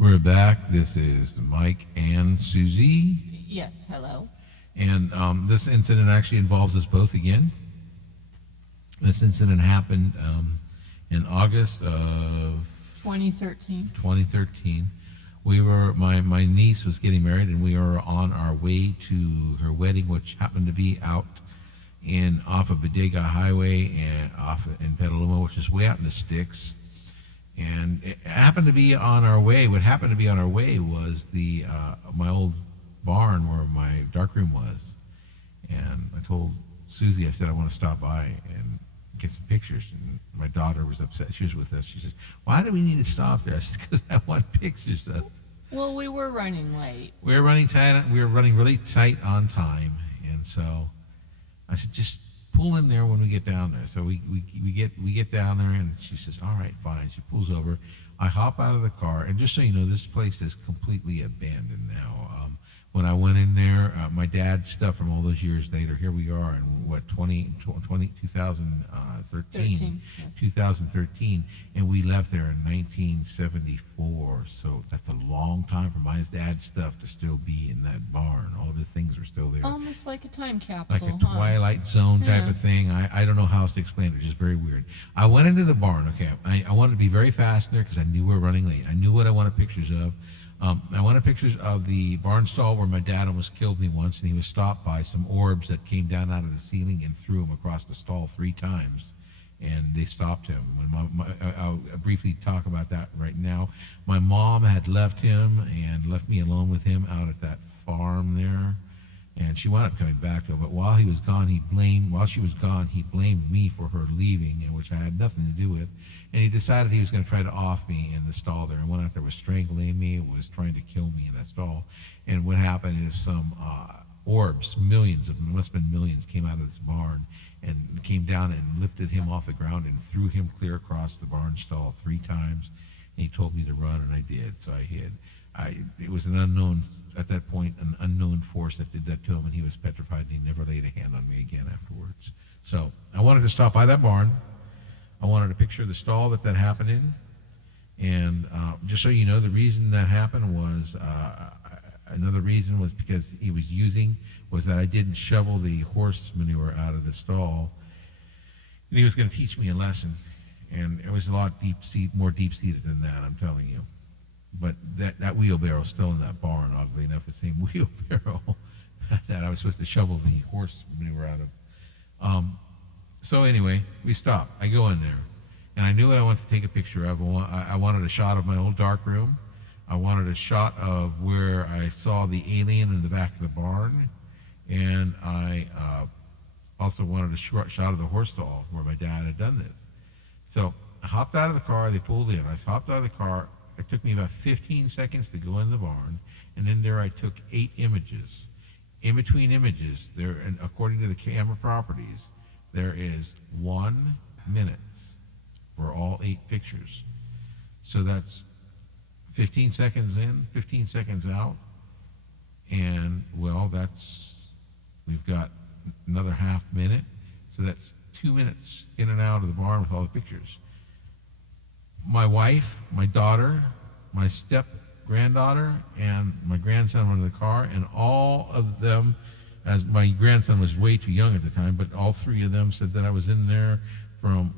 We're back. This is Mike and Suzie. Yes, hello. And this incident actually involves us both again. This incident happened in August of 2013. 2013. My niece was getting married, and we were on our way to her wedding, which happened to be out off of Bodega Highway and off in Petaluma, which is way out in the sticks. And it happened to be on our way. What happened to be on our way was my old barn where my darkroom was. And I told Suzie, I said, I want to stop by and get some pictures. And my daughter was upset. She was with us. She said, why do we need to stop there? I said, because I want pictures of. Well, we were running late. We were running tight. We were running really tight on time. And so I said, just pull in there when we get down there. So we get down there, and she says, all right, fine. She pulls over. I hop out of the car, and just so you know, this place is completely abandoned now. When I went in there, my dad's stuff from all those years later, here we are in 2013, yes. 2013, and we left there in 1974. So that's a long time for my dad's stuff to still be in that barn. All of his things are still there. Almost like a time capsule, Like a Twilight Zone type of thing. I don't know how else to explain it. It's just very weird. I went into the barn. Okay, I wanted to be very fast in there because I knew we were running late. I knew what I wanted pictures of. I wanted pictures of the barn stall where my dad almost killed me once, and he was stopped by some orbs that came down out of the ceiling and threw him across the stall 3 times, and they stopped him. I'll briefly talk about that right now. My mom had left him and left me alone with him out at that farm there, and she wound up coming back to him. But while she was gone, he blamed me for her leaving, and which I had nothing to do with. And he decided he was going to try to off me in the stall there. And went out there, was strangling me, was trying to kill me in that stall. And what happened is some orbs, millions of them, must have been millions, came out of this barn and came down and lifted him off the ground and threw him clear across the barn stall 3 times. And he told me to run, and I did. So I hid. It was an unknown force that did that to him, and he was petrified, and he never laid a hand on me again afterwards. So I wanted to stop by that barn. I wanted a picture of the stall that happened in. And just so you know, the reason that happened was, another reason was because was that I didn't shovel the horse manure out of the stall. And he was going to teach me a lesson. And it was a lot more deep-seated than that, I'm telling you. But that wheelbarrow is still in that barn, oddly enough, the same wheelbarrow that I was supposed to shovel the horse manure out of. So anyway, we stop. I go in there, and I knew what I wanted to take a picture of. I wanted a shot of my old dark room. I wanted a shot of where I saw the alien in the back of the barn, and I also wanted a short shot of the horse stall where my dad had done this. So I hopped out of the car. They pulled in. I hopped out of the car. It took me about 15 seconds to go in the barn, and in there I took 8 images. In between images, and according to the camera properties, there is 1 minute for all 8 pictures. So that's 15 seconds in, 15 seconds out, and we've got another half minute, so that's 2 minutes in and out of the barn with all the pictures. My wife, my daughter, my step-granddaughter, and my grandson were in the car, and all of them, as my grandson was way too young at the time, but all 3 of them said that I was in there from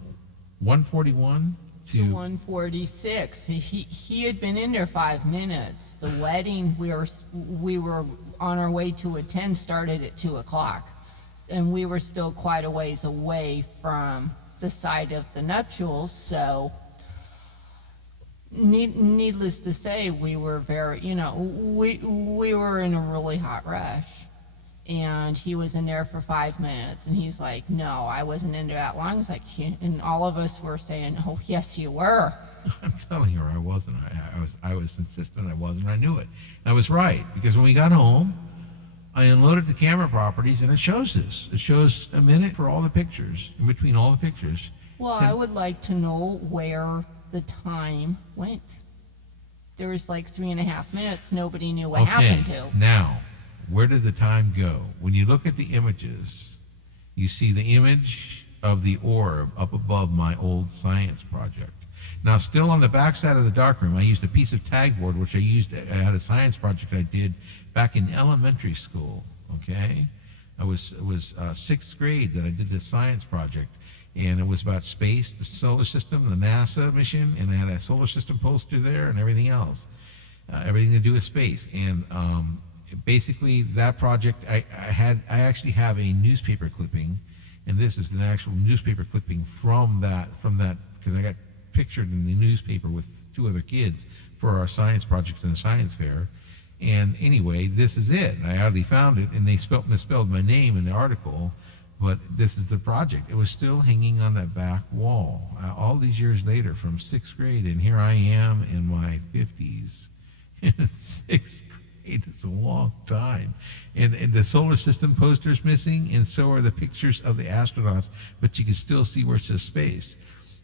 1:41 to 1:46. He had been in there 5 minutes. The wedding we were on our way to attend started at 2:00, and we were still quite a ways away from the site of the nuptials. So needless to say, we were very, we were in a really hot rush. And he was in there for 5 minutes, and he's like, no, I wasn't in there that long. It's like, and all of us were saying, oh, yes, you were. I'm telling her I wasn't. I was insistent I wasn't. I knew it. And I was right, because when we got home, I unloaded the camera properties, and it shows this. It shows a minute for all the pictures, in between all the pictures. Well, I would like to know where the time went. There was like 3.5 minutes. Nobody knew what happened to. Now, where did the time go? When you look at the images, you see the image of the orb up above my old science project. Now, still on the back side of the darkroom, I used a piece of tag board, which I had a science project I did back in elementary school, okay? It was sixth grade that I did this science project, and it was about space, the solar system, the NASA mission, and I had a solar system poster there and everything else, everything to do with space. And basically, that project, I actually have a newspaper clipping, and this is an actual newspaper clipping from that, because I got pictured in the newspaper with two other kids for our science project in a science fair. And anyway, this is it. I already found it, and they misspelled my name in the article, but this is the project. It was still hanging on that back wall all these years later from sixth grade, and here I am in my 50s in sixth grade. It's a long time. And the solar system poster's missing, and so are the pictures of the astronauts, but you can still see where it says space.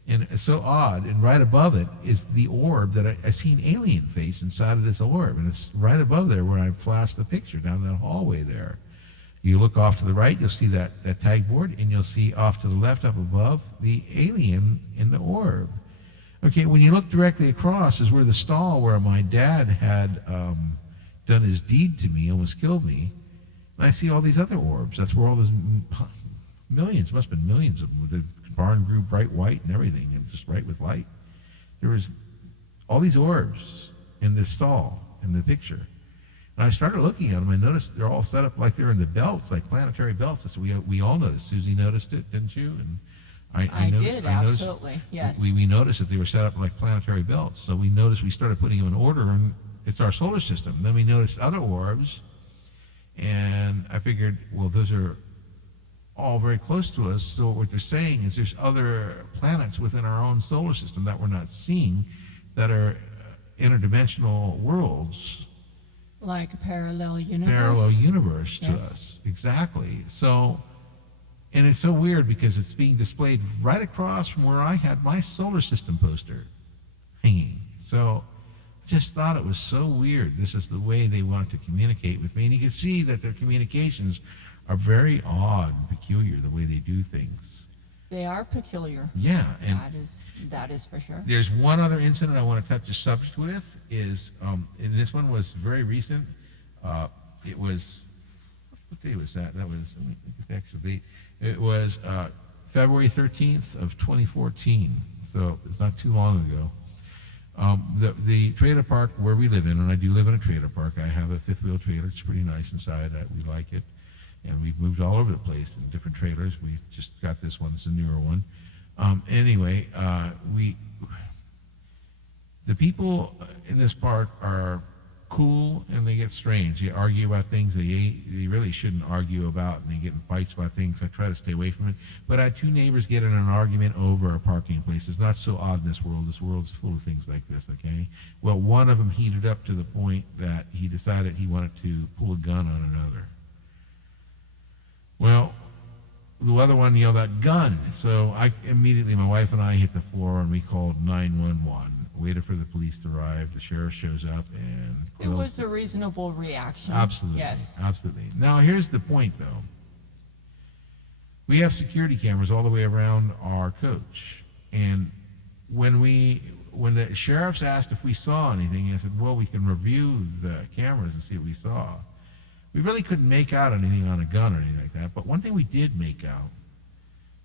And it's so odd, and right above it is the orb that I see an alien face inside of this orb, and it's right above there where I flashed the picture down that hallway there. You look off to the right, you'll see that tag board, and you'll see off to the left up above the alien in the orb. Okay, when you look directly across is where the stall where my dad had done his deed to me, almost killed me. And I see all these other orbs. That's where all those millions, must have been millions of them, the barn grew bright white and everything, and just bright with light. There was all these orbs in this stall in the picture. And I started looking at them. I noticed they're all set up like they're in the belts, like planetary belts. So we all noticed. Suzie noticed it, didn't you? And I did, absolutely, yes. We noticed that they were set up like planetary belts. So we started putting them in order, and it's our solar system. And then we noticed other orbs, and I figured, well, those are all very close to us. So what they're saying is there's other planets within our own solar system that we're not seeing that are interdimensional worlds. Like a parallel universe? Parallel universe to Yes. us, exactly. So, and it's so weird because it's being displayed right across from where I had my solar system poster hanging. So I just thought it was so weird. This is the way they wanted to communicate with me. And you can see that their communications are very odd and peculiar, the way they do things. They are peculiar. Yeah, and that is for sure. there's one other incident I want to touch the subject with, and this one was very recent. It was, what day was that? That was, let me get the actual date. It was February 13th of 2014, so it's not too long ago. The trailer park where we live in, and I do live in a trailer park, I have a fifth wheel trailer. It's pretty nice inside. We like it. And we've moved all over the place in different trailers. We just got this one. It's a newer one. Anyway, the people in this park are cool, and they get strange. They argue about things they really shouldn't argue about, and they get in fights about things. I try to stay away from it. But I had two neighbors get in an argument over a parking place. It's not so odd in this world. This world's full of things like this, okay? Well, one of them heated up to the point that he decided he wanted to pull a gun on another. Well, the other one yelled out, "Gun!" So my wife and I hit the floor, and we called 911. Waited for the police to arrive. The sheriff shows up, and It was a reasonable reaction. Absolutely. Yes. Absolutely. Now, here's the point, though. We have security cameras all the way around our coach. And when the sheriffs asked if we saw anything, I said, well, we can review the cameras and see what we saw. We really couldn't make out anything on a gun or anything like that. But one thing we did make out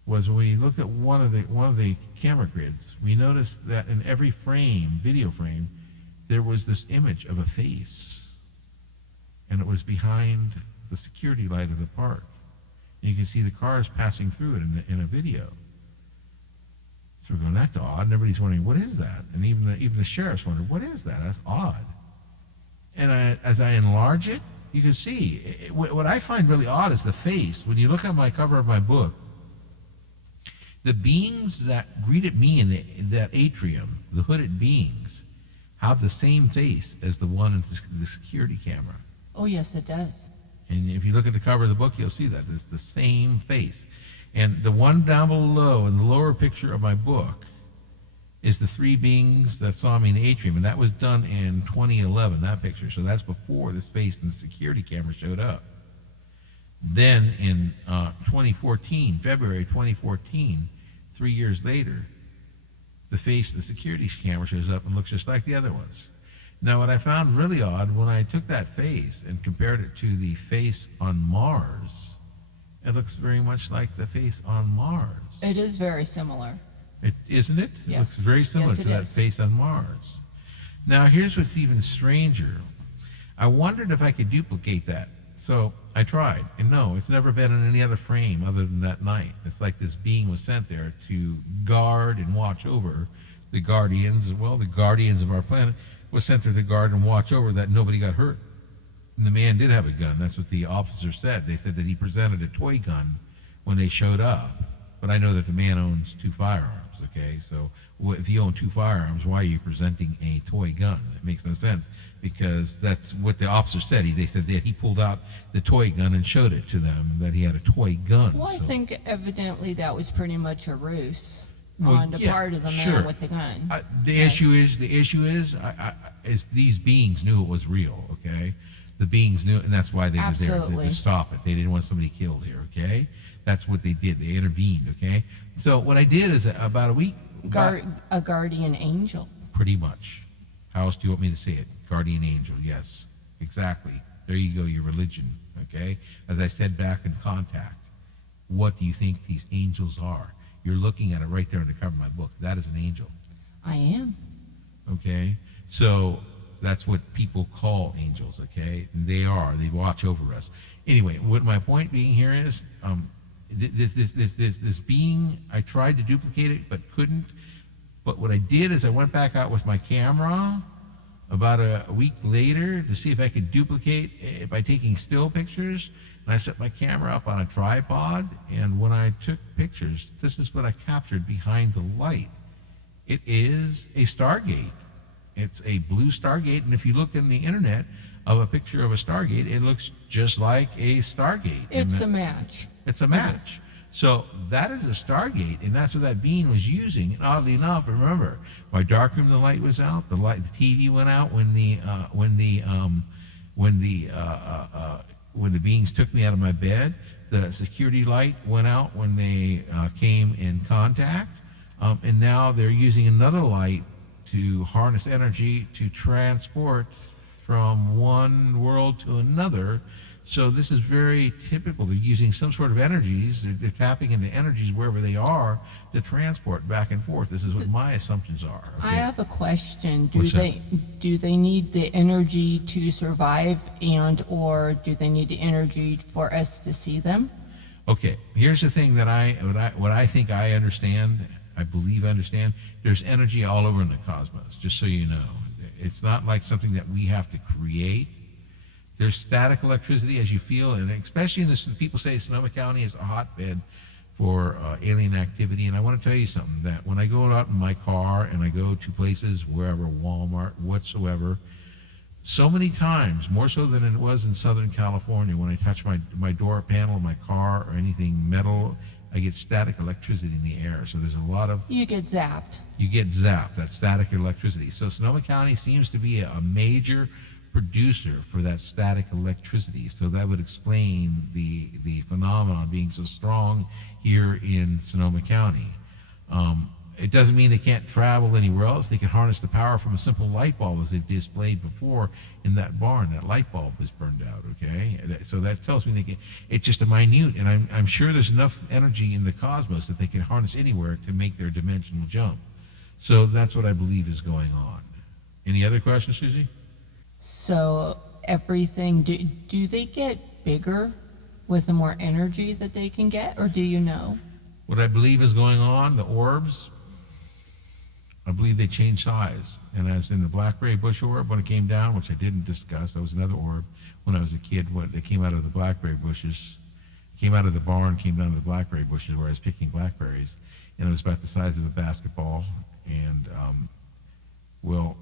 was when we looked at one of the camera grids, we noticed that in every frame, video frame, there was this image of a face. And it was behind the security light of the park. And you can see the cars passing through it in a video. So we're going, that's odd. And everybody's wondering, what is that? And even the sheriffs wondered, what is that? That's odd. And as I enlarge it, you can see, what I find really odd is the face. When you look at my cover of my book, the beings that greeted me in that atrium, the hooded beings, have the same face as the one in the security camera. Oh, yes, it does. And if you look at the cover of the book, you'll see that. It's the same face. And the one down below, in the lower picture of my book, is the three beings that saw me in the atrium. And that was done in 2011, that picture. So that's before this face in the security camera showed up. Then in 2014, February 2014, 3 years later, the face of the security camera shows up and looks just like the other ones. Now, what I found really odd, when I took that face and compared it to the face on Mars, it looks very much like the face on Mars. It is very similar. Isn't it? It Yes. looks very similar Yes, to it that is. face on Mars. Now, here's what's even stranger. I wondered if I could duplicate that. So I tried, and no, it's never been in any other frame other than that night. It's like this being was sent there to guard and watch over the guardians, well, the guardians of our planet was sent there to guard and watch over that nobody got hurt. And the man did have a gun. That's what the officer said. They said that he presented a toy gun when they showed up. But I know that the man owns 2 firearms, okay? So if you own 2 firearms, why are you presenting a toy gun? It makes no sense, because that's what the officer said. They said that he pulled out the toy gun and showed it to them, that he had a toy gun. Well, I So- think evidently that was pretty much a ruse Well, on the yeah, part of the man sure. with the gun. The Yes. issue is these beings knew it was real, okay? The beings knew, and that's why they were there Absolutely. to stop it. They didn't want somebody killed here, okay? That's what they did. They intervened, okay? So what I did is about a week, A guardian angel. pretty much. How else do you want me to say it? Guardian angel, yes, exactly. There you go, your religion, okay? As I said back in Contact, what do you think these angels are? You're looking at it right there on the cover of my book. That is an angel. I am. Okay, so that's what people call angels. Okay, and they watch over us. Anyway, what my point being here is, this being, I tried to duplicate it but couldn't. But what I did is I went back out with my camera about a week later to see if I could duplicate it by taking still pictures. And I set my camera up on a tripod, and when I took pictures, this is what I captured behind the light. It is a Stargate. It's a blue Stargate, and if you look in the internet of a picture of a Stargate, it looks just like a Stargate. It's a match. It's a match. So that is a Stargate, and that's what that being was using. And oddly enough, remember, my darkroom, the light was out. The TV went out when the beings took me out of my bed. The security light went out when they came in contact. And now they're using another light to harness energy to transport from one world to another. So this is very typical. They're using some sort of energies. They're tapping into energies wherever they are to transport back and forth. This is what my assumptions are. I Okay? have a question. What's that? Do they need the energy to survive, and or do they need the energy for us to see them? Okay, here's the thing that what I think I understand, I believe I understand. There's energy all over in the cosmos, just so you know. It's not like something that we have to create. There's static electricity as you feel, and especially in this, people say Sonoma County is a hotbed for alien activity. And I want to tell you something, that when I go out in my car and I go to places, wherever, Walmart, whatsoever, so many times, more so than it was in Southern California, when I touch my door panel of my car or anything metal, I get static electricity in the air. So there's a lot of, You get zapped. you get zapped, that static electricity. So Sonoma County seems to be a major producer for that static electricity. So that would explain the phenomenon being so strong here in Sonoma County. It doesn't mean they can't travel anywhere else. They can harness the power from a simple light bulb, as they've displayed before in that barn. That light bulb was burned out, okay? So that tells me they can, it's just a minute, and I'm sure there's enough energy in the cosmos that they can harness anywhere to make their dimensional jump. So that's what I believe is going on. Any other questions, Suzie? So everything, do they get bigger with the more energy that they can get, or do you know? What I believe is going on, the orbs, I believe they change size. And as in the blackberry bush orb, when it came down, which I didn't discuss, that was another orb when I was a kid, when it came out of the blackberry bushes, came out of the barn, came down to the blackberry bushes where I was picking blackberries, and it was about the size of a basketball. And, well,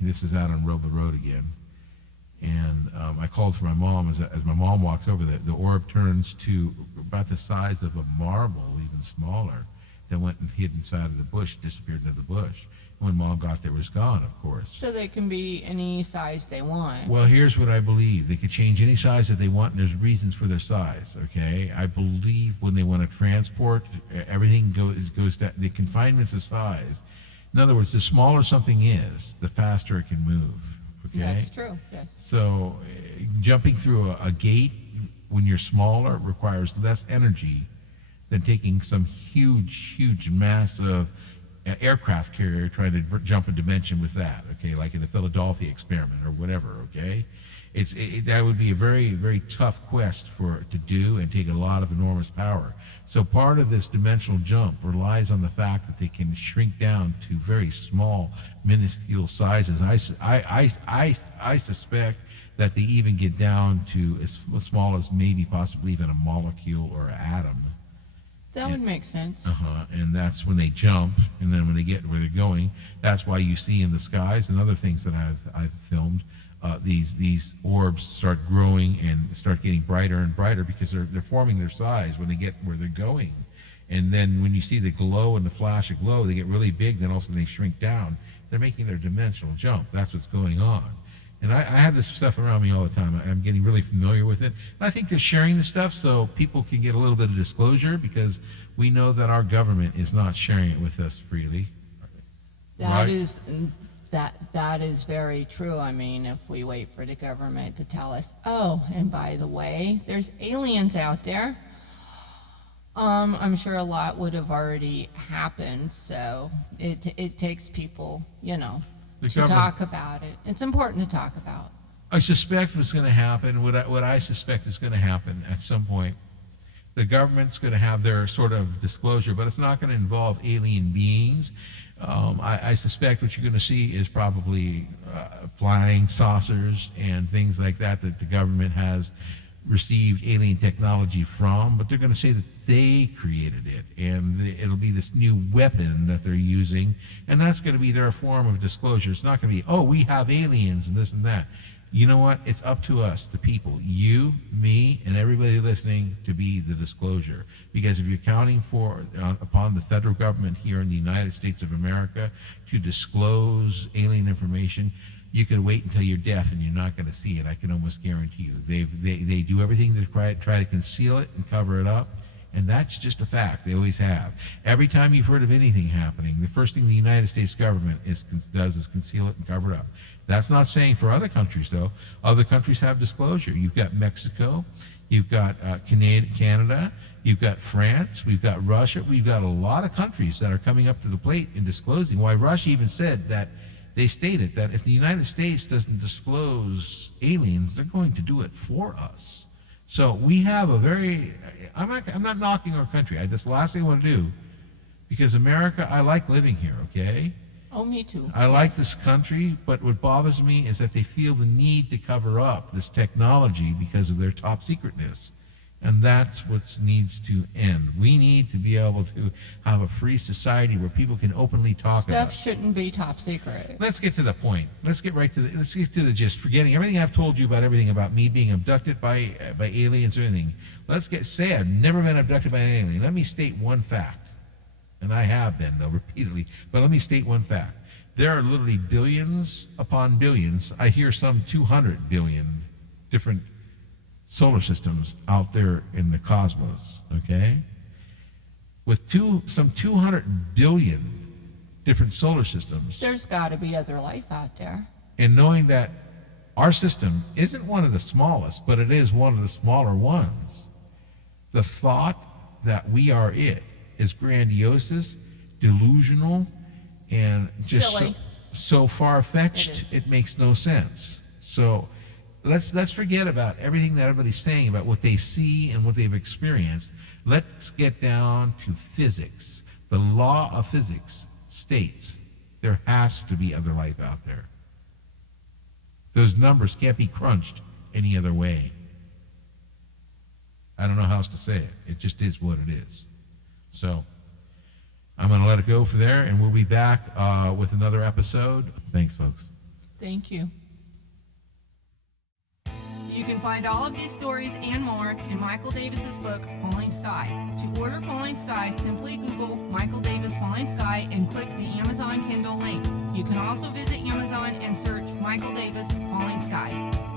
this is out on the road again. And I called for my mom. As my mom walks over, the orb turns to about the size of a marble, even smaller. that went and hid inside of the bush, disappeared into the bush. When Mom got there, it was gone, of course. So they can be any size they want. Well, here's what I believe. They could change any size that they want, and there's reasons for their size, okay? I believe when they want to transport, everything goes down, the confinements of size. In other words, the smaller something is, the faster it can move, okay? That's true, yes. So jumping through a gate when you're smaller requires less energy than taking some huge, massive aircraft carrier trying to jump a dimension with that, okay, like in the Philadelphia experiment or whatever, okay? That would be a very tough quest to do and take a lot of enormous power. So part of this dimensional jump relies on the fact that they can shrink down to very small, minuscule sizes. I suspect that they even get down to as small as maybe possibly even a molecule or an atom. That would make sense. And that's when they jump, and then when they get where they're going, that's why you see in the skies and other things that I've filmed, these orbs start growing and start getting brighter and brighter because they're forming their size when they get where they're going. And then when you see the glow and the flash of glow, they get really big, then all of a sudden they shrink down. They're making their dimensional jump. That's what's going on. And I have this stuff around me all the time. I'm getting really familiar with it. And I think they're sharing this stuff so people can get a little bit of disclosure because we know that our government is not sharing it with us freely. That Right? that is very true. I mean, if we wait for the government to tell us, oh, and by the way, there's aliens out there, I'm sure a lot would have already happened. So it takes people, to talk about it. It's important to talk about. I suspect what's going to happen, what I suspect is going to happen at some point, the government's going to have their sort of disclosure, but it's not going to involve alien beings. I suspect what you're going to see is probably flying saucers and things like that the government has received alien technology from, but they're going to say that they created it, and it'll be this new weapon that they're using, and that's going to be their form of disclosure. It's not going to be, oh, we have aliens and this and that. You know what? It's up to us, the people, you, me, and everybody listening, to be the disclosure. Because if you're counting upon the federal government here in the United States of America to disclose alien information, you can wait until your death and you're not going to see it. I can almost guarantee you. They do everything to try to conceal it and cover it up, and that's just a fact. They always have. Every time you've heard of anything happening, the first thing the United States government does is conceal it and cover it up. That's not saying for other countries, though. Other countries have disclosure. You've got Mexico, you've got Canada, you've got France, we've got Russia. We've got a lot of countries that are coming up to the plate in disclosing. Why Russia even said that. They stated that if the United States doesn't disclose aliens, they're going to do it for us. So we have I'm not knocking our country. That's the last thing I want to do, because America, I like living here, okay? Oh, me too. I like this country, but what bothers me is that they feel the need to cover up this technology because of their top secretness. And that's what needs to end. We need to be able to have a free society where people can openly talk about it. Stuff shouldn't be top secret. Let's get to the point. Let's get to the gist. Forgetting everything I've told you about me being abducted by aliens or anything. Say I've never been abducted by an alien. Let me state one fact. And I have been, though, repeatedly. But let me state one fact. There are literally billions upon billions. I hear some 200 billion different solar systems out there in the cosmos, okay? With some 200 billion different solar systems. There's got to be other life out there. And knowing that our system isn't one of the smallest, but it is one of the smaller ones, the thought that we are it is grandiose, delusional, and just silly. So far-fetched, it makes no sense. So let's forget about everything that everybody's saying about what they see and what they've experienced. Let's get down to physics. The law of physics states there has to be other life out there. Those numbers can't be crunched any other way. I don't know how else to say it. It just is what it is. So I'm going to let it go for there, and we'll be back with another episode. Thanks, folks. Thank you. You can find all of these stories and more in Michael Davis's book, Falling Sky. To order Falling Sky, simply Google Michael Davis Falling Sky and click the Amazon Kindle link. You can also visit Amazon and search Michael Davis Falling Sky.